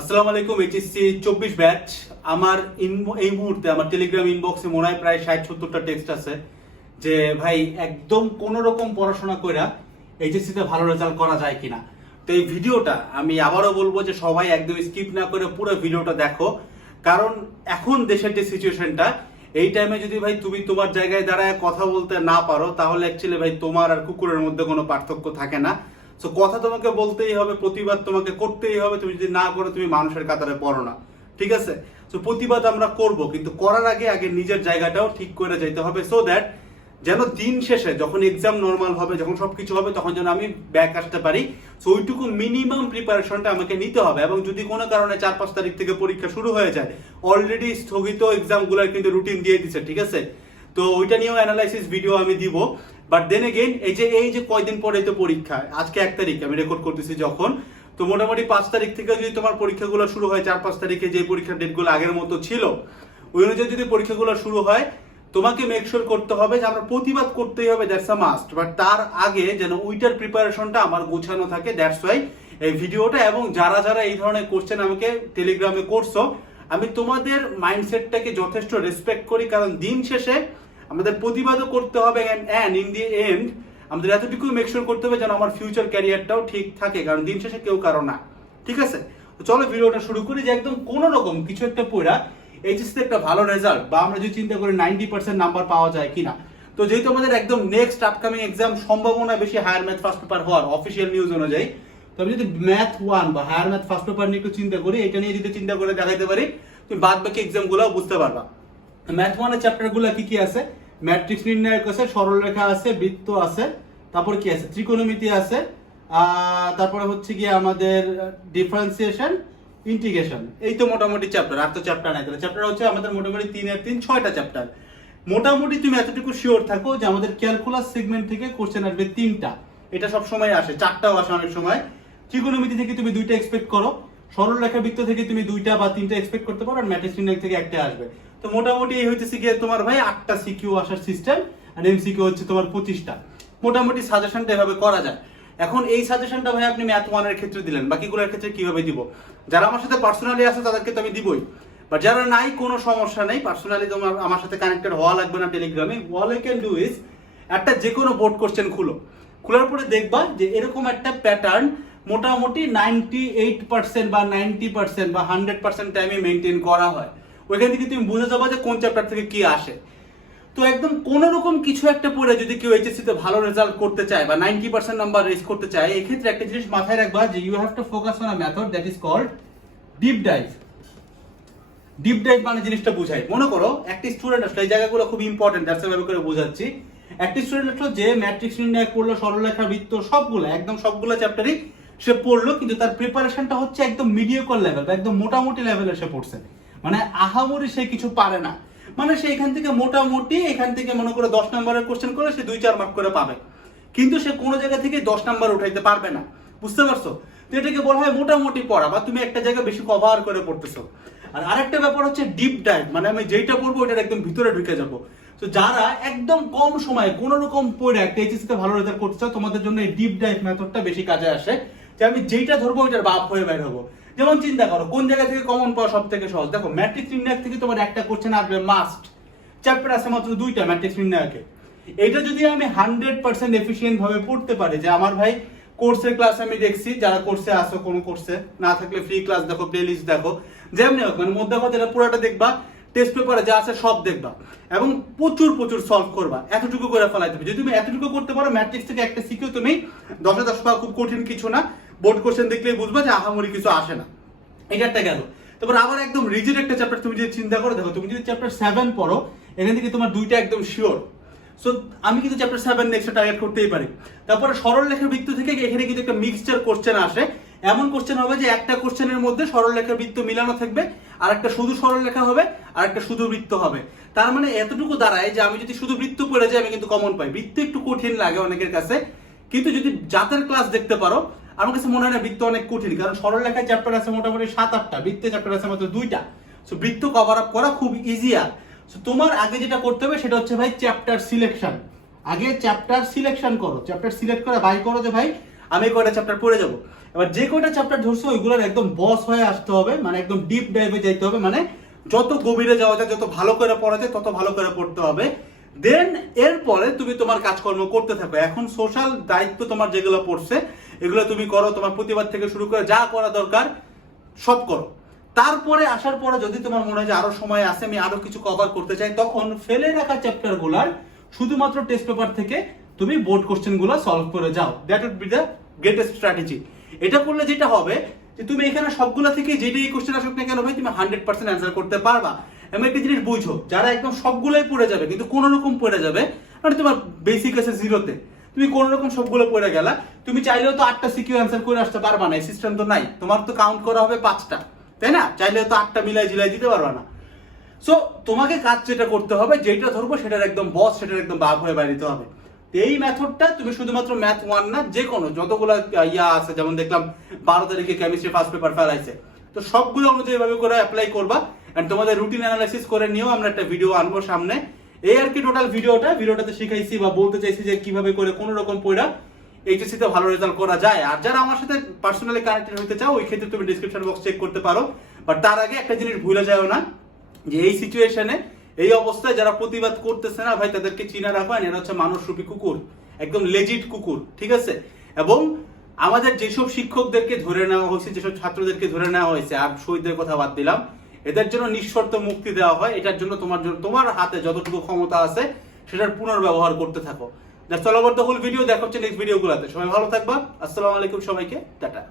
আসসালামু আলাইকুম, এইচএসসি চব্বিশ ব্যাচ। আমার এই মুহূর্তে আমার টেলিগ্রাম ইনবক্সে মনে হয় প্রায় ষাট সত্তরটা টেক্সট আছে যে, ভাই, একদম কোন রকম পড়াশোনা কইরা এইচএসসি তে ভালো রেজাল্ট করা যায় কিনা? তো এই ভিডিওটা আমি আবারও বলব যে, সবাই একদম স্কিপ না করে পুরো ভিডিওটা দেখো। কারণ এখন দেশের যে সিচুয়েশনটা এই টাইমে যদি ভাই তুমি তোমার জায়গায় দাঁড়ায় কথা বলতে না পারো, তাহলে অ্যাকচুয়ালি ভাই তোমার আর কুকুরের মধ্যে কোনো পার্থক্য থাকে না। সো কথা তোমাকে বলতেই হবে, প্রতিবাদ তোমাকে করতেই হবে, তুমি যদি না করো, তুমি মানুষের কাতারে পড়ো না। ঠিক আছে? সো প্রতিবাদ আমরা করব, কিন্তু করার আগে আগে নিজের জায়গাটাও ঠিক করে যেতে হবে সো দ্যাট যেন দিন শেষে, যখন এক্সাম নর্মাল হবে, যখন সবকিছু হবে, তখন যেন আমি ব্যাক আসতে পারি। সো ওইটুকু মিনিমাম প্রিপারেশনটা আমাকে নিতে হবে, এবং যদি কোনো কারণে চার, পাঁচ তারিখ থেকে পরীক্ষা শুরু হয়ে যায় অলরেডি স্থগিত এক্সামগুলোর কিন্তু রুটিন দিয়ে দিচ্ছে ঠিক আছে? তো, ওইটা নিয়েও অ্যানালাইসিস ভিডিও আমি দিব। বাট দেন এগেইন এই যে এই যে কয়দিন পরে তো পরীক্ষা, আজকে এক তারিখ আমি রেকর্ড করতেছি যখন, তো মোটামুটি পাঁচ তারিখ থেকে যদি তোমার পরীক্ষাগুলো শুরু হয়, চার পাঁচ তারিখে যে পরীক্ষার ডেটগুলো আগের মতো ছিল, ওই অনুযায়ী যদি পরীক্ষাগুলো শুরু হয়, তোমাকে মেক শিওর করতে হবে যে আমরা প্রতিবাদ করতেই হবে দ্যাটস আ মাস্ট বাট তার আগে যেন উইটার প্রিপারেশনটা আমার গোছানো থাকে দ্যাটস ওয়াই এই ভিডিওটা এবং যারা যারা এই ধরনের কোশ্চেন আমাকে টেলিগ্রামে করছ, আমি তোমাদের মাইন্ডসেটটাকে যথেষ্ট রেসপেক্ট করি, কারণ দিন শেষে আমাদের প্রতিবাদও করতে হবে অ্যান্ড ইন দি এন্ড আমাদের এতটুকু মেক শিওর করতে হবে যেন আমার ফিউচার ক্যারিয়ারটাও ঠিক থাকে, কারণ দিন শেষে কেউ কারও না। ঠিক আছে? চলো ভিডিওটা শুরু করি যে একদম কোন রকম কিছু একটা পড়া, এইচএসসি একটা ভালো রেজাল্ট বা আমরা যদি চিন্তা করি নাইনটি পার্সেন্ট নাম্বার পাওয়া যায় কিনা। তো যেহেতু আমাদের একদম নেক্সট আপকামিং এক্সাম সম্ভাবনা বেশি হায়ার ম্যাথ ফার্স্ট পেপার হওয়ার অফিসিয়াল নিউজ অনুযায়ী, তো আমি যদি ম্যাথ ওয়ান বা হায়ার ম্যাথ ফার্স্ট পেপার নিয়ে একটু চিন্তা করি, এটা নিয়ে যদি চিন্তা করে দেখাইতে পারি, তুমি বাদ বাকি এক্সামগুলো বুঝতে পারবা। ম্যাথ ওয়ানের চ্যাপ্টারগুলো কি কি আছে? ম্যাট্রিক্স নির্ণায়ক আছে, সরলরেখা আছে, বৃত্ত আছে, তারপর কি আছে? ত্রিকোণমিতি আছে তারপরে হচ্ছে কি আমাদের ডিফারেন্সিয়েশন ইন্টিগ্রেশন এই তো মোটামুটি চ্যাপ্টার আর তো চ্যাপ্টার নাই তাহলে। চ্যাপ্টার হচ্ছে আমাদের মোটামুটি তিন তিনের তিন, ছয়টা চ্যাপ্টার মোটামুটি তুমি এতটুকু শিওর থাকো যে আমাদের ক্যালকুলাস সেগমেন্ট থেকে কোশ্চেন আসবে তিনটা। এটা সব সময় আসে, চারটাও আসে অনেক সময়। ত্রিকোণমিতি থেকে তুমি দুইটা এক্সপেক্ট করো সরল রেখা বৃত্ত থেকে তুমি দুইটা বা তিনটা এক্সপেক্ট করতে পারো, আর ম্যাট্রিক্স নির্ণায়ক থেকে একটা আসবে। তো মোটামুটি এই হইতেছে গিয়ে তোমার ভাই আটটা সিকিউ আসার সিস্টেম আর এমসিকিউ হচ্ছে তোমার পঁচিশটা। মোটামুটি সাজেশনটা এভাবে করা যায়। এখন এই সাজেশনটা ভাই আপনি ম্যাথ ওয়ানের ক্ষেত্রে দিলেন, বাকিগুলোর ক্ষেত্রে কীভাবে দিব? যারা আমার সাথে পার্সোনালি আছে তাদেরকে তো আমি দিবই। বাট যারা নাই, কোনো সমস্যা নেই। পার্সোনালি তোমার আমার সাথে কানেক্টেড হওয়া লাগবে না টেলিগ্রামে all I can do is একটা যে কোনো বোর্ড কোশ্চেন খুলো। খোলার পরে দেখবা যে এরকম একটা প্যাটার্ন মোটামুটি নাইনটি এইট পার্সেন্ট বা নাইনটি পার্সেন্ট বা হান্ড্রেড পার্সেন্ট টাইমে মেনটেন করা হয়। ওইখান থেকে তুমি বুঝে যাবা যে কোন চ্যাপ্টার থেকে কি আসে। তো একদম কোন রকম কিছু একটা পড়ে যদি কেউ এইচএসসি তে ভালো রেজাল্ট করতে চায় বা নাইনটি পার্সেন্ট নাম্বার রেস করতে চায় এই ক্ষেত্রে একটা জিনিস মাথায় রাখবা যে you have to focus on a method that is called deep dive deep dive মানে জিনিসটা বুঝাই। মনে করো, একটা স্টুডেন্ট আসলে, এই জায়গাগুলো খুব ইম্পর্টেন্ট দ্যাটস ভাবে করে বোঝাচ্ছি। একটা স্টুডেন্ট আসলো যে ম্যাট্রিক্স নির্ণয় পড়ল সরলরেখা, বৃত্ত, সবগুলো, একদম সবগুলো চ্যাপ্টারই সে পড়ল, কিন্তু তার প্রিপারেশনটা হচ্ছে একদম মিডিয়াকর লেভেল বা একদম মোটামুটি লেভেলে সে পড়ছে। মানে আহামরি সে কিছু পারে না। মানে সে এখান থেকে মোটামুটি এখান থেকে মনে করে দশ নম্বরের কোশ্চেন করে সে দুই চার মার্ক করে পাবে। কিন্তু সে কোনো জায়গা থেকে দশ নাম্বার উঠাইতে পারবে না। বুঝতে পারছ? তো এটাকে বলা হয় মোটামুটি পড়া বা তুমি একটা জায়গা বেশি কভার করে পড়তেছো। আর আরেকটা ব্যাপার হচ্ছে ডিপ ডাইভ মানে আমি যেইটা পড়ব ওইটার একদম ভিতরে ঢুকে যাব। তো যারা একদম কম সময়ে কোন রকম পড়ে একটা এইচএসসি তে ভালো রেজাল্ট করতে চাও, তোমাদের জন্য এই ডিপ ডাইভ মেথডটা বেশি কাজে আসে। যে আমি যেইটা ধরবো ওইটার বাপ হয়ে বের হব। যেমন চিন্তা করো, কোন জায়গা থেকে কমন পাওয়া সব থেকে সহজ? দেখো ম্যাট্রিক্স নির্ণায়ক থেকে তোমার একটা কোশ্চেন আসবে মাস্ট চ্যাপ্টার আছে মাত্র দুইটা ম্যাট্রিক্স নির্ণায়কে। এটা যদি আমি হান্ড্রেড পার্সেন্ট এফিসিয়েন্ট ভাবে পড়তে পারি, যে আমার ভাই কোর্সের ক্লাস আমি দেখছি, যারা কোর্সে আসো কোনো কোর্সে না থাকলে ফ্রি ক্লাস দেখো প্লে লিস্ট দেখো, যেমনি হোক মানে মধ্যে কথা এটা পুরোটা দেখবা টেস্ট পেপারে যা আছে সব দেখবা, এবং প্রচুর প্রচুর সলভ করবা, এতটুকু করে ফেলাই হবে। যদি তুমি এতটুকু করতে পারো ম্যাট্রিক্স থেকে একটা শিখেও তুমি দশে দশ পাওয়া খুব কঠিন কিছু না। বোর্ড কোশ্চেন দেখলেই বুঝবা যে আহামরি কিছু আসে না। এটা গেল। তারপর আবার একদম রিজিড একটা চ্যাপ্টার তুমি যদি চিন্তা করো, দেখো তুমি যদি চ্যাপ্টার সেভেন পড়ো, এখান থেকে তোমার দুইটা একদম শিওর সো আমি কিন্তু চ্যাপ্টার সেভেন নেক্সট টার্গেট করতেই পারি। তারপরে সরল লেখার বৃত্ত থেকে এখানে কিন্তু একটা মিক্সচার কোশ্চেন আসে। এমন কোশ্চেন হবে যে একটা কোশ্চেনের মধ্যে সরল লেখার বৃত্ত মিলানো থাকবে, আর একটা শুধু সরল লেখা হবে, আর একটা শুধু বৃত্ত হবে। তার মানে এতটুকু দাঁড়ায় যে আমি যদি শুধু বৃত্ত পড়ে যাই, আমি কিন্তু কমন পাই। বৃত্ত একটু কঠিন লাগে অনেকের কাছে। কিন্তু যদি জাতের ক্লাস দেখতে পারো আমার কাছে মনে হয় না বৃত্ত অনেক কঠিন, কারণ সরল লেখার চ্যাপ্টার আছে মোটামুটি সাত, আটটা, বৃত্তের চ্যাপ্টার আছে মাত্র দুইটা। সো বৃত্ত কভার আপ করা খুব ইজিয়ার সো তোমার আগে যেটা করতে হবে সেটা হচ্ছে ভাই চ্যাপ্টার সিলেকশন আগে চ্যাপ্টার সিলেকশন করো চ্যাপ্টার সিলেক্ট করে বাই করো যে ভাই, আমি কয়টা চ্যাপ্টার পড়ে যাব। এবার যে কয়টা চ্যাপ্টার ধরছো, ওইগুলোর একদম বস হয়ে আসতে হবে মানে একদম ডিপ ডাইভে যাইতে হবে মানে যত গভীরে যাওয়া যায়, যত ভালো করে পড়া যায়, তত ভালো করে পড়তে হবে। দেন এরপরে তুমি তোমার কাজকর্ম করতে থাকো। এখন সোশ্যাল দায়িত্ব তোমার যেগুলো পড়ছে, এগুলো তুমি করো, তোমার প্রতিবাদ থেকে শুরু করে যা করা দরকার, সব করো। তারপরে আসার পরে যদি তোমার মনে হয় যে আরও সময় আছে, আমি আরও কিছু কভার করতে চাই, তখন ফেলে রাখা চ্যাপ্টারগুলার শুধুমাত্র টেস্ট পেপার থেকে তুমি বোর্ড কোশ্চেনগুলো সলভ করে যাও। That would be the greatest strategy এটা করলে যেটা হবে, যে তুমি এখানে সবগুলা থেকে যেটা এই কোশ্চেন আসুক না কেন ভাই, তুমি হান্ড্রেড পার্সেন্ট অ্যান্সার করতে পারবা। আমি একটা জিনিস বুঝো, যারা একদম সবগুলোই পড়ে যাবে, কিন্তু কোন রকম পড়ে যাবে মানে তোমার বেসিক আছে জিরোতে তুমি কোন রকম সবগুলো পড়ে গেলা, তুমি চাইলেও তো আটটা সিকিউ অ্যান্সার করে আসতে পারবা না, এই সিস্টেম তো নাই, তোমার তো কাউন্ট করা হবে পাঁচটা, তাই না? চাইলেও তো আটটা মিলাই জিলাই দিতে পারবা না। সো তোমাকে কাজ যেটা করতে হবে, যেটা ধরবো সেটার একদম বস সেটার একদম বাপ হয়ে বাড়িতে হবে। এই মেথডটা তুমি শুধুমাত্র ম্যাথ ওয়ান না যে কোনো যতগুলো ইয়া আছে, যেমন দেখলাম বারো তারিখে কেমিস্ট্রি ফার্স্ট পেপার ফেলাইছে তো সবগুলো অনুযায়ী এভাবে করে অ্যাপ্লাই করবা এন্ড তোমাদের রুটিন অ্যানালাইসিস করে নিয়েও আমরা একটা ভিডিও আনব সামনে। এই আর কি টোটাল ভিডিওটা ভিডিওটাতে শিখাইছি বা বলতে চাইছি যে কীভাবে করে কোনো রকম পড়া এইচএসসি তে ভালো রেজাল্ট করা যায়। আর যারা আমার সাথে পার্সোনালি কানেক্টেড হতে চাও, ওই ক্ষেত্রে তুমি ডিসক্রিপশন বক্স চেক করতে পারো। বাট তার আগে একটা জিনিস ভুলে যাও না, যে এই সিচুয়েশনে এই অবস্থায় যারা প্রতিবাদ করতেছে না ভাই, তাদেরকে চিনা রাখবেন এরা হচ্ছে মানুষরূপী কুকুর, একদম লেজিট কুকুর, ঠিক আছে? এবং আমাদের যেসব শিক্ষকদেরকে ধরে নেওয়া হয়েছে, যেসব ছাত্রদেরকে ধরে নেওয়া হয়েছে, আর শহীদদের কথা বাদ দিলাম এদের জন্য নিঃশর্ত মুক্তি দেওয়া হয়, এটার জন্য তোমার জন্য তোমার হাতে যতটুকু ক্ষমতা আছে, সেটার পুনর্ব্যবহার করতে থাকো। That's all over the whole video দেখা হচ্ছে নেক্সট ভিডিওগুলোতে সবাই ভালো থাকবা, আসসালামু আলাইকুম সবাইকে, টাটা।